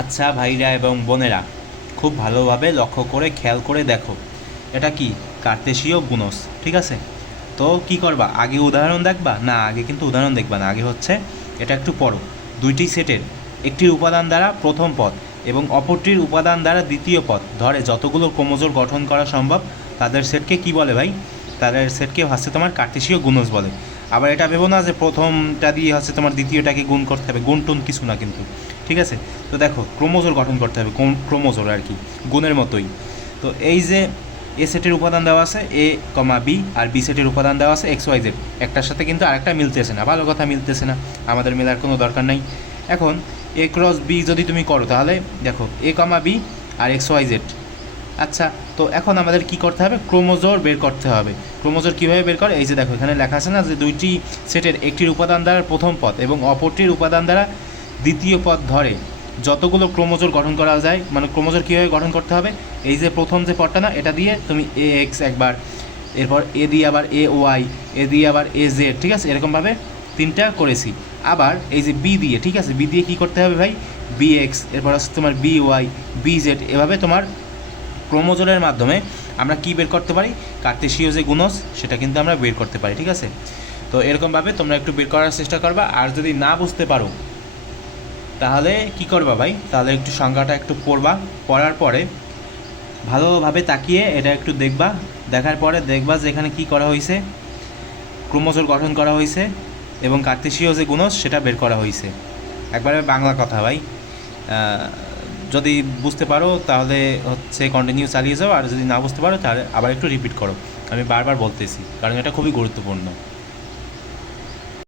আচ্ছা ভাইরা এবং বোনেরা, খুব ভালোভাবে লক্ষ্য করে খেয়াল করে দেখো, এটা কি কার্তেশীয় গুণজ, ঠিক আছে? তো কি করবা, আগে উদাহরণ দেখবা না? আগে কিন্তু উদাহরণ দেখবা না, আগে হচ্ছে এটা একটু পড়ো। দুইটি সেটের একটির উপাদান দ্বারা প্রথম পদ এবং অপরটির উপাদান দ্বারা দ্বিতীয় পদ ধরে যতগুলো ক্রোমোজোম গঠন করা সম্ভব তাদের সেটকে কি বলে ভাই? তাদের সেটকে হচ্ছে তোমার কার্তেশীয় গুণজ বলে। আবার এটা ভেবো না যে প্রথমটা দিয়ে হচ্ছে তোমার দ্বিতীয়টাকে গুণ করতে হবে, গুণ টুন কিছু না কিন্তু, ঠিক আছে? তো দেখো, ক্রোমোজোর গঠন করতে হবে, ক্রোমোজোর আর কি, গুণের মতোই। তো এই যে এ সেটের উপাদান দেওয়া আছে এ কমা বি, আর বি সেটের উপাদান দেওয়া আছে এক্স ওয়াই জেড, একটার সাথে কিন্তু আরেকটা মিলতেছে না, ভালো কথা মিলতেছে না, আমাদের মেলার কোনো দরকার নাই। এখন এ ক্রস বি যদি তুমি করো তাহলে দেখো এ কমা বি আর এক্স ওয়াই জেড। আচ্ছা, তো এখন আমাদের কি করতে হবে? ক্রোমোজোর বের করতে হবে। ক্রোমোজোর কীভাবে বের করে? এই যে দেখো এখানে লেখা আছে না যে দুইটি সেটের একটির উপাদান দ্বারা প্রথম পদ এবং অপরটির উপাদান দ্বারা দ্বিতীয় পদ ধরে যতগুলো ক্রোমোজোর গঠন করা যায়, মানে ক্রোমোজোর কীভাবে গঠন করতে হবে, এই যে প্রথম যে পদটা না, এটা দিয়ে তুমি এ এক্স একবার, এরপর এ দিয়ে আবার এ ওয়াই, এ দিয়ে আবার এ জেড, ঠিক আছে? এরকমভাবে তিনটা করেছি। আবার এই যে বি দিয়ে, ঠিক আছে, বি দিয়ে কী করতে হবে ভাই? বি এক্স, এরপর হচ্ছে তোমার বি ওয়াই, বি জেড, এভাবে তোমার ক্রোমোজোমের মাধ্যমে আমরা কি বের করতে পারি? কার্তেশীয় যে গুণজ সেটা কিন্তু আমরা বের করতে পারি, ঠিক আছে? তো এরকমভাবে তোমরা একটু বের করার চেষ্টা করবা। আর যদি না বুঝতে পারো তাহলে কি করবা ভাই? তাহলে একটু সংজ্ঞাটা একটু পড়বা, পড়ার পরে ভালোভাবে তাকিয়ে এটা একটু দেখবা, দেখার পরে দেখবা যে এখানে কী করা হয়েছে, ক্রোমোজোর গঠন করা হয়েছে এবং কার্তেশীয় যে গুণজ সেটা বের করা হয়েছে। একবারে বাংলা কথা ভাই। যদি বুঝতে পারো তাহলে হচ্ছে কন্টিনিউ চালিয়ে যাও, আর যদি না বুঝতে পারো তাহলে আবার একটু রিপিট করো। আমি বারবার বলতেছি কারণ এটা খুবই গুরুত্বপূর্ণ।